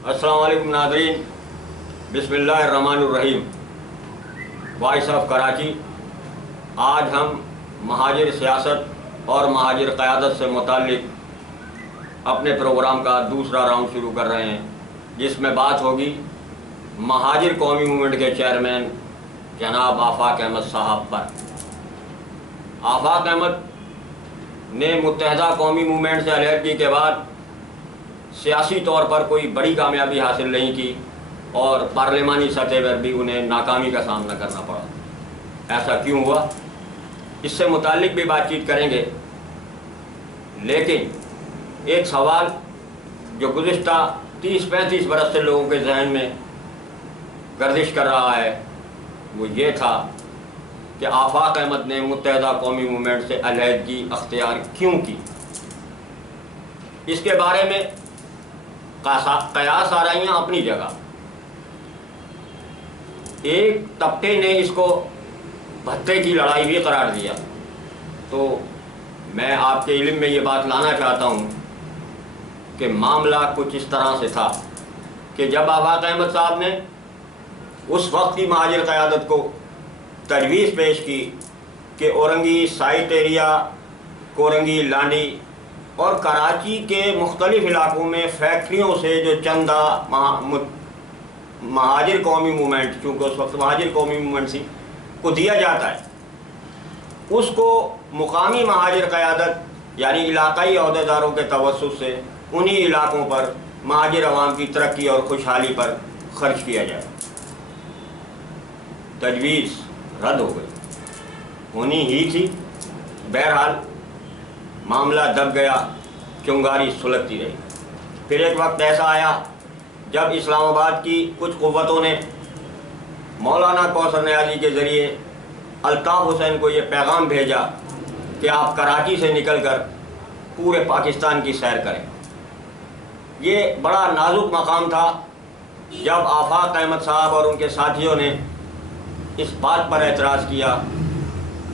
अस्सलाम वालेकुम नाज़रीन, बिस्मिल्लाहिर्रहमानिर्रहीम। Voice of Karachi. आज हम महाजिर सियासत और महाजिर क़यादत से मुताल्लिक़ अपने प्रोग्राम का दूसरा राउंड शुरू कर रहे हैं, जिसमें बात होगी महाजिर कौमी मूवमेंट के चेयरमैन जनाब आफाक अहमद साहब पर। आफाक अहमद ने मुत्तहदा कौमी मूवमेंट से अलहदगी के बाद सियासी तौर पर कोई बड़ी कामयाबी हासिल नहीं की और पार्लिमानी सतह पर भी उन्हें नाकामी का सामना करना पड़ा। ऐसा क्यों हुआ, इससे मुताल्लिक़ भी बातचीत करेंगे। लेकिन एक सवाल जो गुज़िश्ता 30-35 बरस से लोगों के जहन में गर्दिश कर रहा है, वो ये था कि आफाक अहमद ने मुत्तहदा कौमी मूवमेंट से अलहदगी अख्तियार क्यों की। इसके बारे में कयास आराइयाँ अपनी जगह। एक तबके ने इसको भत्ते की लड़ाई भी करार दिया। तो मैं आपके इल्म में ये बात लाना चाहता हूँ कि मामला कुछ इस तरह से था कि जब आफाक अहमद साहब ने उस वक्त की महाजिर क़यादत को तजवीज़ पेश की कि औरंगी, साइट एरिया, कोरंगी, लांडी और कराची के मुख्तलिफ़ इलाक़ों में फैक्ट्रियों से जो चंदा महाजिर कौमी मूवमेंट, चूँकि उस वक्त महाजिर कौमी मूवमेंट सी को दिया जाता है, उसको मुकामी महाजिर क़यादत यानी इलाक़ाई अहदेदारों के तवस्सुस से उन्हीं इलाक़ों पर महाजिर अवाम की तरक्की और खुशहाली पर ख़र्च किया जाए। तजवीज़ रद्द हो गई, होनी ही थी। बहरहाल मामला दब गया, चुंगारी सुलगती रही। फिर एक वक्त ऐसा आया जब इस्लामाबाद की कुछ क़ुव्वतों ने मौलाना कौसर नियाज़ी के ज़रिए अल्ताफ़ हुसैन को ये पैगाम भेजा कि आप कराची से निकलकर पूरे पाकिस्तान की सैर करें। ये बड़ा नाजुक मकाम था जब आफाक अहमद साहब और उनके साथियों ने इस बात पर एतराज़ किया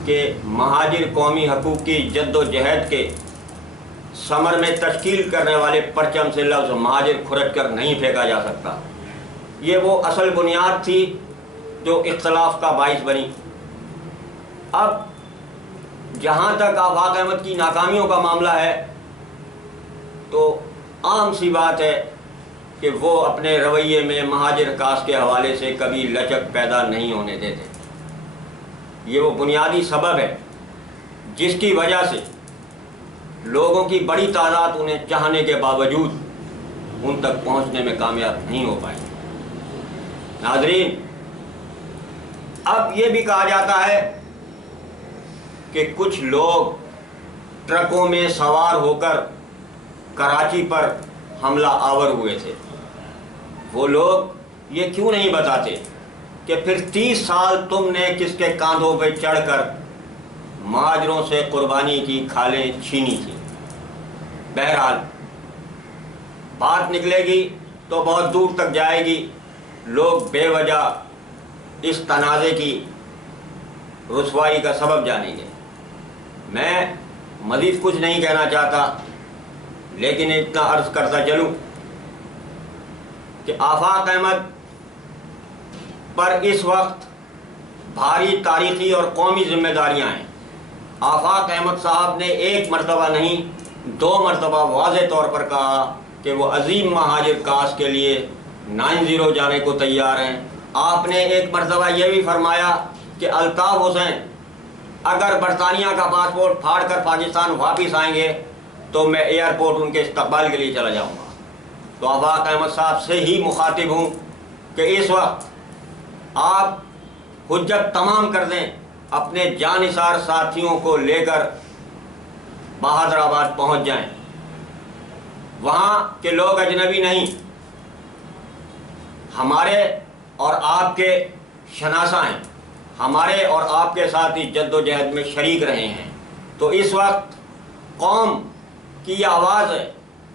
कि महाजिर कौमी हकूक़ की जद्दोजहद के समर में तश्कील करने वाले परचम से लफ्ज़ महाजिर खुरच कर नहीं फेंका जा सकता। ये वो असल बुनियाद थी जो इख्तलाफ का बाइस बनी। अब जहाँ तक आफाक अहमद की नाकामियों का मामला है, तो आम सी बात है कि वो अपने रवैये में महाजिर कास्ट के हवाले से कभी लचक पैदा नहीं होने देते। ये वो बुनियादी सबब है जिसकी वजह से लोगों की बड़ी तादाद उन्हें चाहने के बावजूद उन तक पहुंचने में कामयाब नहीं हो पाई। नाज़रीन, अब ये भी कहा जाता है कि कुछ लोग ट्रकों में सवार होकर कराची पर हमला आवर हुए थे। वो लोग ये क्यों नहीं बताते कि फिर 30 साल तुमने किसके कांधों पर चढ़कर महाजरों से कुर्बानी की खालें छीनी थी। बहरहाल बात निकलेगी तो बहुत दूर तक जाएगी। लोग बेवजह इस तनाज़े की रुसवाई का सबब जानेंगे। मैं मज़ीद कुछ नहीं कहना चाहता, लेकिन इतना अर्ज़ करता चलूँ कि आफाक अहमद पर इस वक्त भारी तारीख़ी और कौमी ज़िम्मेदारियाँ हैं। आफाक अहमद साहब ने एक मरतबा नहीं 2 मरतबा वाज़े तौर पर कहा कि वो अज़ीम महाजिर कास्ट के लिए 90 जाने को तैयार हैं। आपने एक मरतबा ये भी फरमाया कि अल्ताफ़ हुसैन अगर बरतानिया का पासपोर्ट फाड़ कर पाकिस्तान वापस आएंगे तो मैं एयरपोर्ट उनके इस्तकबाल के लिए चला जाऊँगा। तो आफाक अहमद साहब से ही मुखातिब हूँ कि इस वक्त आप हुज्जत तमाम कर दें, अपने जानिसार साथियों को लेकर बहादुराबाद पहुंच जाएं। वहाँ के लोग अजनबी नहीं, हमारे और आपके शनासा हैं, हमारे और आपके साथ ही जद्दोजहद में शरीक रहे हैं। तो इस वक्त कौम की ये आवाज़ है,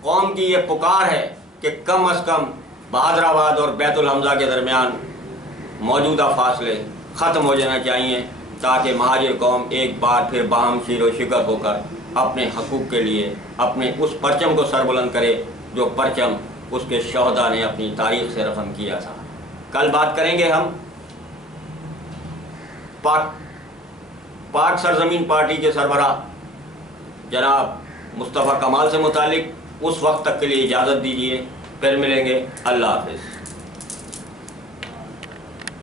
कौम की ये पुकार है कि कम अज़ कम बहादुराबाद और बैतुल हमज़ा के दरमियान मौजूदा फासले ख़त्म हो जाना चाहिए, ताकि महाजिर कौम एक बार फिर बाहम शीर व शिकर होकर अपने हकूक़ के लिए अपने उस परचम को सरबुलंद करे जो परचम اس کے شہداء نے اپنی تاریخ سے رقم کیا تھا۔ کل بات کریں گے ہم پاک سرزمین پارٹی کے سربراہ جناب مصطفیٰ کمال سے متعلق۔ اس وقت تک کے لیے اجازت دیجیے، پھر ملیں گے، اللہ حافظ۔